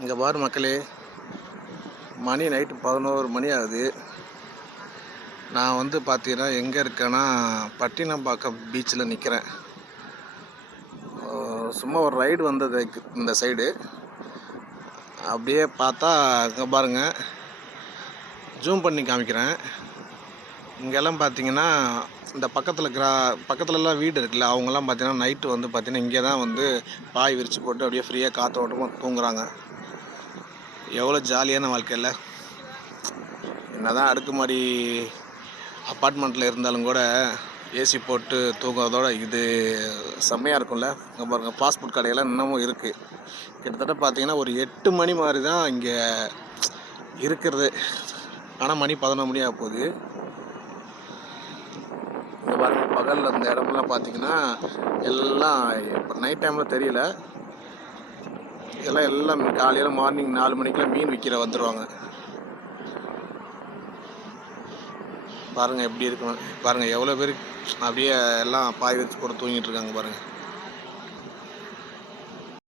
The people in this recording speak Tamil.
இங்கே பாரு மக்களே, மணி நைட்டு 11 மணி ஆகுது. நான் வந்து பார்த்தீங்கன்னா எங்கே இருக்கேன்னா பட்டினப்பாக்கம் பீச்சில் நிற்கிறேன். சும்மா ஒரு ரைடு வந்தது இந்த சைடு. அப்படியே பார்த்தா இங்கே பாருங்கள், ஜூம் பண்ணி காமிக்கிறேன். இங்கெல்லாம் பார்த்தீங்கன்னா இந்த பக்கத்துலலாம் வீடு இருக்குல்ல, அவங்கெல்லாம் பார்த்தீங்கன்னா நைட்டு வந்து பார்த்தீங்கன்னா இங்கே தான் வந்து பாய் விரித்து போட்டு அப்படியே ஃப்ரீயாக காற்றோட்டமாக தூங்குறாங்க. எவ்வளோ ஜாலியான வாழ்க்கையில். என்னதான் அடுக்குமாடி அப்பார்ட்மெண்ட்டில் இருந்தாலும் கூட ஏசி போட்டு தூங்குறதோட இது செம்மையாக இருக்கும்ல. இங்கே பாருங்கள், ஃபாஸ்ட் ஃபுட் கடையெல்லாம் இன்னமும் இருக்குது. கிட்டத்தட்ட பார்த்தீங்கன்னா ஒரு 8 மணி மாதிரி தான் இங்கே இருக்கிறது. ஆனால் மணி 11 மணி ஆக போகுது. இங்கே பாருங்கள், பகலில் அந்த இடமெல்லாம் பார்த்தீங்கன்னா எல்லாம் இப்போ நைட் டைமில் தெரியல. எல்லாம் காலையில் மார்னிங் 4 மணிக்கெலாம் மீன் விற்கிற வந்துடுவாங்க. பாருங்கள் எப்படி இருக்கணும். பாருங்கள் எவ்வளோ பேர் அப்படியே எல்லாம் பாய் வச்சு போட்டு தூங்கிட்டு இருக்காங்க பாருங்கள்.